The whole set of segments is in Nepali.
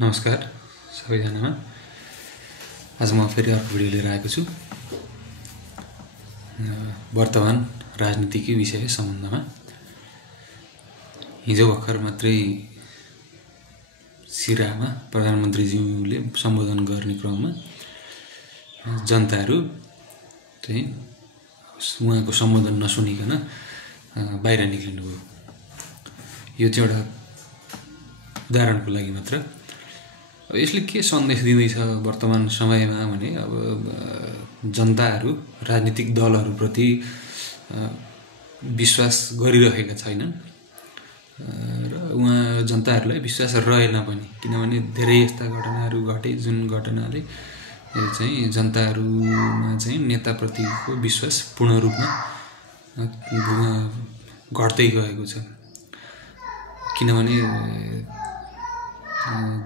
नमस्कार सबैजनामा। आज म फेरि अर्को भिडियो लिएर आएको छु वर्तमान राजनीतिकै विषय सम्बन्धमा। हिजो भर्खर मात्रै सिराहामा प्रधानमन्त्रीज्यूले सम्बोधन गर्ने क्रममा जनताहरू चाहिँ उहाँको सम्बोधन नसुनिकन बाहिर निक्लिनुभयो। यो चाहिँ एउटा उदाहरणको लागि मात्र। अब यसले के सन्देश दिँदैछ वर्तमान समयमा भने, अब जनताहरू राजनीतिक दलहरूप्रति विश्वास गरिरहेका छैनन् र उहाँ जनताहरूलाई विश्वास रहेन पनि, किनभने धेरै यस्ता घटनाहरू घटे जुन घटनाले चाहिँ जनताहरूमा चाहिँ नेताप्रतिको विश्वास पूर्ण रूपमा घट्दै गएको छ। किनभने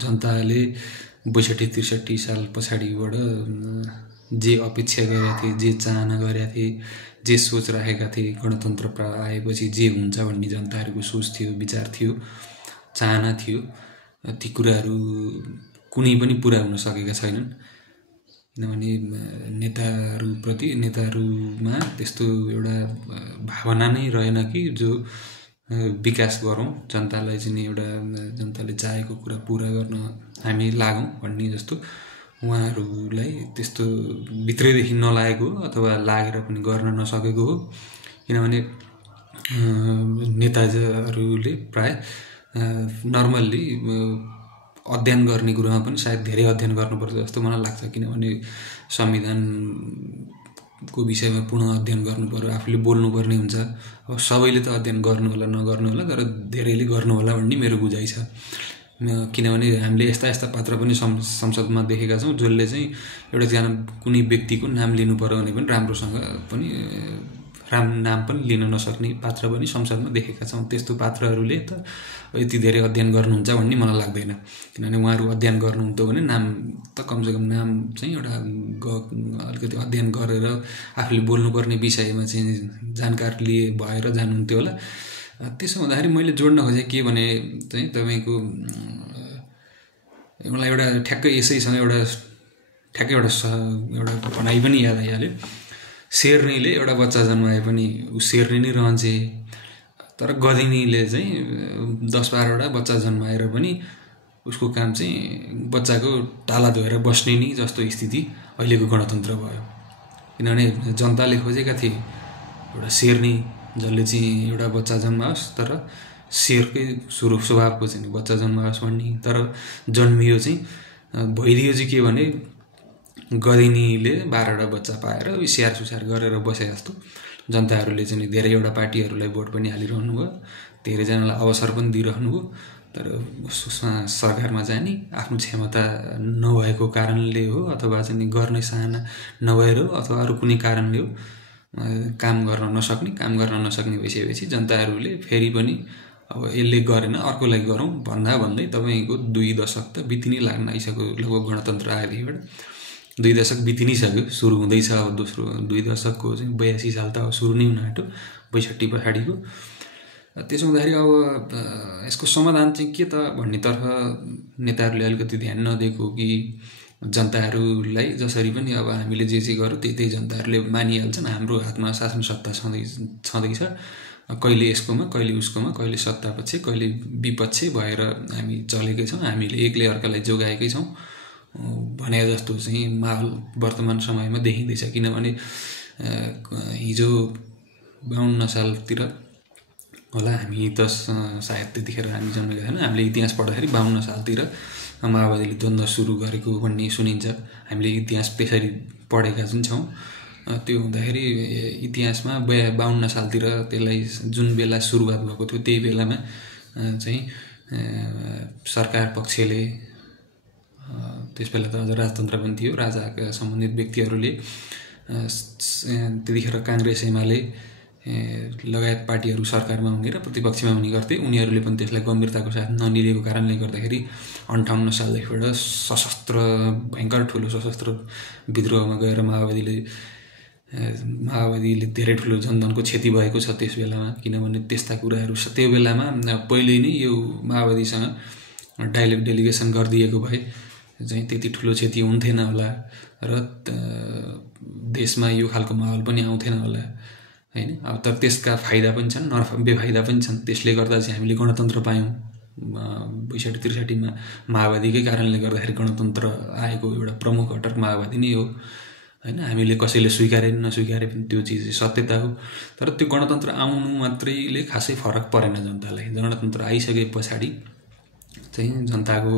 जनताले 62-63 साल पछाडिबाट जे अपेक्षा गरेका थिए, जे चाहना गरेका थिए, जे सोच राखेका थिए, गणतन्त्र आएपछि जे हुन्छ भन्ने जनताहरूको सोच थियो, विचार थियो, चाहना थियो, ती कुराहरू कुनै पनि पुरा हुन सकेका छैनन्। किनभने नेताहरूमा त्यस्तो एउटा भावना नै रहेन कि जो विकास गरौँ, जनतालाई चाहिँ एउटा जनताले चाहेको कुरा पुरा गर्न हामी लागौँ भन्ने जस्तो उहाँहरूलाई त्यस्तो भित्रैदेखि नलागेको अथवा लागेर पनि गर्न नसकेको हो। किनभने नेताहरूले प्राय नर्मल्ली अध्ययन गर्ने कुरामा पनि सायद धेरै अध्ययन गर्नुपर्छ जस्तो मलाई लाग्छ। किनभने संविधानको विषयमा पूर्ण अध्ययन गर्नुपर्यो, आफूले बोल्नुपर्ने हुन्छ। अब सबैले त अध्ययन गर्नु होला नगर्नु होला, तर धेरैले गर्नु होला भन्ने मेरो बुझाइ छ। किनभने हामीले यस्ता यस्ता पात्र पनि संसदमा देखेका छौँ जसले चाहिँ एउटा कुनै व्यक्तिको नाम लिनु पर्यो भने पनि राम्रोसँग पनि नाम पनि लिन नसक्ने पात्र पनि संसदमा देखेका छौँ। त्यस्तो पात्रहरूले त यति धेरै अध्ययन गर्नुहुन्छ भन्ने मलाई लाग्दैन। किनभने उहाँहरू अध्ययन गर्नुहुन्थ्यो भने नाम त कमसेकम नाम चाहिँ एउटा अलिकति अध्ययन गरेर आफूले बोल्नुपर्ने विषयमा चाहिँ जानकार भएर जानुहुन्थ्यो होला। त्यसो हुँदाखेरि मैले जोड्न खोजेँ के भने चाहिँ तपाईँको मलाई एउटा ठ्याक्कै यसैसँग एउटा भनाइ पनि याद आइहाल्यो। शेरनीले एउटा बच्चा जन्माए पनि ऊ शेरनी नै रहन्छे, तर गधिनीले चाहिँ 10-12वटा बच्चा जन्माएर पनि उसको काम चाहिँ बच्चाको टाला धोएर बस्ने नि जस्तो स्थिति अहिलेको गणतन्त्र भयो। किनभने जनताले खोजेका थिए एउटा शेरनी जसले चाहिँ एउटा बच्चा जन्माओस्, तर शेरकै स्वभावको चाहिँ बच्चा जन्माओस् भन्ने, तर जन्मियो चाहिँ भइदियो चाहिँ के भने गधिनीले 12वटा बच्चा पाएर स्याहार सुसार गरेर बसे जस्तो। जनताहरूले चाहिँ धेरैवटा पार्टीहरूलाई भोट पनि हालिरहनु भयो, धेरैजनालाई अवसर पनि दिइरहनु भयो, तर सरकारमा जाने आफ्नो क्षमता नभएको कारणले हो अथवा चाहिँ गर्ने चाहना नभएर हो अथवा अरू कुनै कारणले हो, काम गर्न नसक्ने भइसकेपछि जनताहरूले फेरि पनि अब यसले गरेन अर्कोलाई गरौँ भन्दै तपाईँको 2 दशक त बितिनै लाग्न आइसक्यो। लगभग गणतन्त्र आएदेखिबाट 2 दशक बिति नै सक्यो, सुरु हुँदैछ। अब दोस्रो 2 दशकको चाहिँ 82 साल त अब सुरु नै हुन आँट्यो, 62 पछाडिको। त्यसो हुँदाखेरि अब यसको समाधान चाहिँ के त भन्नेतर्फ नेताहरूले अलिकति ध्यान नदिएको कि जनताहरूलाई जसरी पनि अब हामीले जे गऱ्यौँ त्यही जनताहरूले मानिहाल्छन्। हाम्रो हातमा शासन सत्ता छँदैछ, कहिले यसकोमा कहिले उसकोमा, कहिले सत्तापक्ष कहिले विपक्ष भएर हामी चलेकै छौँ, हामीले एकले अर्कालाई जोगाएकै छौँ भने जस्तो चाहिँ माहौल वर्तमान समयमा देखिँदैछ। किनभने हिजो 52 सालतिर होला, हामी त सायद त्यतिखेर हामी जन्मेका थिएनौँ, हामीले इतिहास पढ्दाखेरि 52 सालतिर माओवादीले द्वन्द्व सुरु गरेको भन्ने सुनिन्छ। हामीले इतिहास त्यसरी पढेका जुन छौँ, त्यो हुँदाखेरि इतिहासमा 52 सालतिर त्यसलाई जुन बेला सुरुवात भएको थियो त्यही बेलामा चाहिँ सरकार पक्षले, त्यस बेला त अझ राजतन्त्र पनि थियो, राजाका सम्बन्धित व्यक्तिहरूले त्यतिखेर काङ्ग्रेस एमाले लगायत पार्टीहरू सरकारमा हुने र प्रतिपक्षमा हुने गर्थे। उनीहरूले पनि त्यसलाई गम्भीरताको साथ नलिएको कारणले गर्दाखेरि 58 सालदेखिबाट भयङ्कर ठुलो सशस्त्र विद्रोहमा गएर माओवादीले धेरै ठुलो जनधनको क्षति भएको छ त्यस बेलामा। किनभने त्यस्ता कुराहरू त्यो बेलामा पहिले नै यो माओवादीसँग डेलिगेसन गरिदिएको भए चाहिँ त्यति ठुलो क्षति हुन्थेन होला र देशमा यो खालको माहौल पनि आउँथेन होला हैन। अब तर त्यसका फाइदा पनि छन्, बेफाइदा पनि छन्। त्यसले गर्दा चाहिँ हामीले गणतन्त्र पायौँ। ६२-६३ मा माओवादीकै कारणले गर्दाखेरि गणतन्त्र आएको एउटा प्रमुख घटक माओवादी नै हो हैन। हामीले कसैले स्वीकारे नस्वीकारे पनि त्यो चिज सत्यता हो। तर त्यो गणतन्त्र आउनु मात्रैले खासै फरक परेन जनतालाई। गणतन्त्र आइसके पछाडि चाहिँ जनताको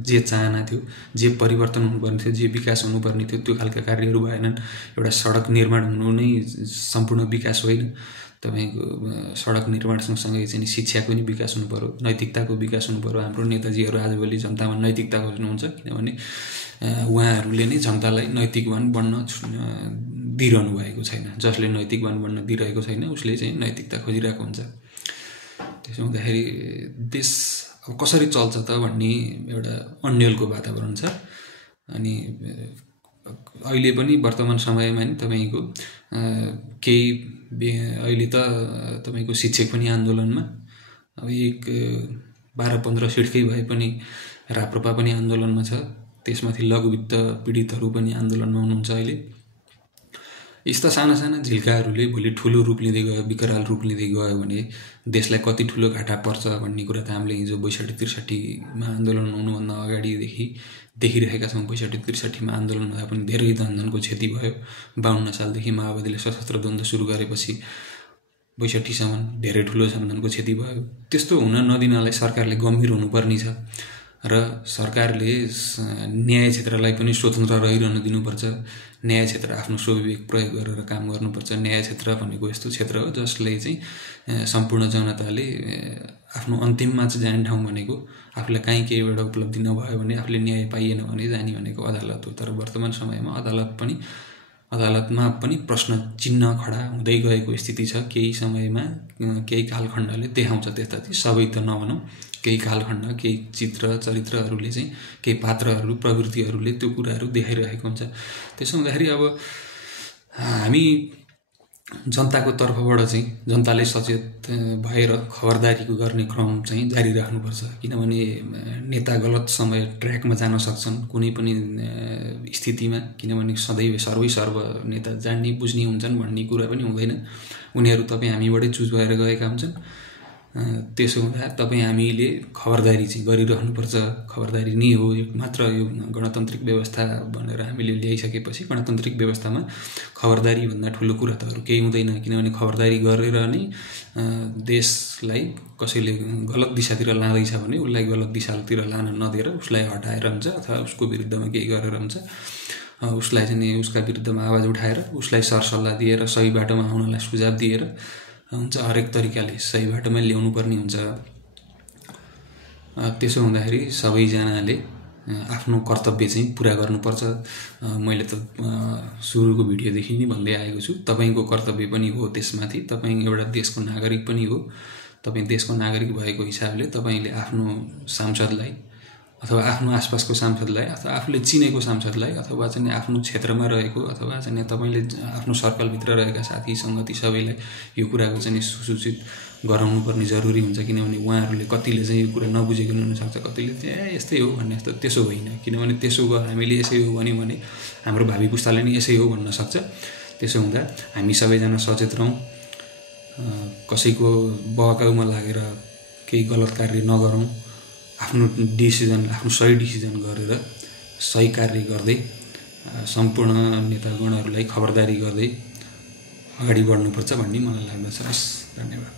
जे चाहना थियो, जे परिवर्तन हुनुपर्ने थियो, जे विकास हुनुपर्ने थियो त्यो खालका कार्यहरू भएनन्। एउटा सडक निर्माण हुनु नै सम्पूर्ण विकास होइन। तपाईको सडक निर्माण सँगसँगै चाहिँ शिक्षाको नि विकास हुनु पर्यो, नैतिकताको विकास हुनु पर्यो। हाम्रो नेताजीहरू आजभोलि जनतामा नैतिकता खोज्नुहुन्छ, किनभने उहाँहरूले नै जनतालाई नैतिकवान बन्न दिइरहनु भएको छैन। जसले नैतिकवान बन्न दिइरहेको छैन उसले चाहिँ नैतिकता खोजिरहेको हुन्छ। त्यसो हुँदाखेरि देश अब कसरी चल्छ त भन्ने एउटा अन्यलको वातावरण छ। अनि अहिले पनि वर्तमान समयमा नि तपाईको केही अहिले त तपाईको शिक्षक पनि आन्दोलनमा, अब 12-15 सिटकै भए पनि राप्रपा पनि आन्दोलनमा छ। त्यसमाथि लघुवित्त पीडितहरू पनि आन्दोलनमा हुनुहुन्छ अहिले। यस्ता साना साना झिल्काहरूले भोलि ठुलो रूप लिँदै गयो, विकराल रूप लिँदै गयो भने देशलाई कति ठुलो घाटा पर्छ भन्ने कुरा त हामीले हिजो ६२-६३ मा आन्दोलन हुनुभन्दा अगाडिदेखि देखिरहेका छौँ। ६२-६३ मा आन्दोलन हुँदा पनि धेरै धनको क्षति भयो। ५२ सालदेखि माओवादीले सशस्त्र द्वन्द्व सुरु गरेपछि ६२ सम्म धेरै ठुलो धनको क्षति भयो। त्यस्तो हुन नदिनलाई सरकारले गम्भीर हुनुपर्ने छ र सरकारले न्याय क्षेत्रलाई पनि स्वतन्त्र रहिरहन दिनुपर्छ। न्याय क्षेत्र आफ्नो स्वविवेक प्रयोग गरेर काम गर्नुपर्छ। न्याय क्षेत्र भनेको यस्तो क्षेत्र हो जसले चाहिँ सम्पूर्ण जनताले आफ्नो अन्तिममा चाहिँ जाने ठाउँ भनेको आफूलाई काहीँ केही एउटा उपलब्धि नभयो भने, आफूले न्याय पाइएन भने जाने भनेको अदालत हो। तर वर्तमान समयमा अदालतमा पनि प्रश्न चिन्ह खडा हुँदै गएको स्थिति छ। केही समयमा केही कालखण्डले देखाउँछ त्यस्ता चाहिँ, सबै त नभनौँ, केही कालखण्ड केही चरित्रहरूले चाहिँ केही पात्रहरू प्रवृत्तिहरूले त्यो कुराहरू देखाइरहेको हुन्छ। त्यसो हुँदाखेरि अब हामी जनताको तर्फबाट चाहिँ जनताले सचेत भएर खबरदारीको गर्ने क्रम चाहिँ जारी राख्नुपर्छ। किनभने नेता गलत समय ट्र्याकमा जान सक्छन् कुनै पनि स्थितिमा। किनभने सदैव सर्व नेता जान्ने बुझ्ने हुन्छन् भन्ने कुरा पनि हुँदैन। उनीहरू तपाईँ हामीबाटै चुज भएर गएका हुन्छन्। त्यसो हुँदा तपाईँ हामीले खबरदारी चाहिँ गरिरहनुपर्छ। खबरदारी नै हो मात्र यो गणतान्त्रिक व्यवस्था भनेर हामीले ल्याइसकेपछि गणतान्त्रिक व्यवस्थामा खबरदारी भन्दा ठुलो कुरा त अरू केही हुँदैन। किनभने खबरदारी गरेर नै देशलाई कसैले गलत दिशातिर लाँदैछ भने उसलाई गलत दिशातिर लान नदिएर उसलाई हटाएर हुन्छ अथवा उसको विरुद्धमा केही गरेर हुन्छ, उसलाई चाहिँ उसका विरुद्धमा आवाज उठाएर उसलाई सरसल्लाह दिएर सही बाटोमा आउनलाई सुझाव दिएर हुन्छ। हरेक तरिकाले सही बाटोमा ल्याउनु पर्ने हुन्छ। त्यसो हुँदाखेरि सबैजनाले आफ्नो कर्तव्य चाहिँ पुरा गर्नुपर्छ। मैले त सुरुको भिडियोदेखि नै भन्दै आएको छु, तपाईको कर्तव्य पनि हो त्यसमाथि। तपाईँ एउटा देशको नागरिक पनि हो। तपाईँ देशको नागरिक भएको हिसाबले तपाईँले आफ्नो सांसदलाई अथवा आफ्नो आसपासको सांसदलाई अथवा आफूले चिनेको सांसदलाई अथवा चाहिँ आफ्नो क्षेत्रमा रहेको अथवा चाहिँ तपाईँले आफ्नो सर्कलभित्र रहेका साथी सङ्गति सबैलाई यो कुराको चाहिँ सुसूचित गराउनु पर्ने जरुरी हुन्छ। किनभने उहाँहरूले कतिले चाहिँ यो कुरा नबुझेको हुनसक्छ, कतिले चाहिँ यस्तै हो भन्ने जस्तो। त्यसो होइन। किनभने त्यसो हामीले यसै हो भन्यो भने हाम्रो भावी पुस्ताले नि यसै हो भन्न सक्छ। त्यसो हुँदा हामी सबैजना सचेत रहौँ, कसैको बहकाउमा लागेर केही गलत कार्य नगरौँ। आफ्नो सही डिसिजन गरेर सही कार्य गर्दै सम्पूर्ण नेतागणहरूलाई खबरदारी गर्दै अगाडि बढ्नुपर्छ भन्ने मलाई लाग्दछ। धन्यवाद।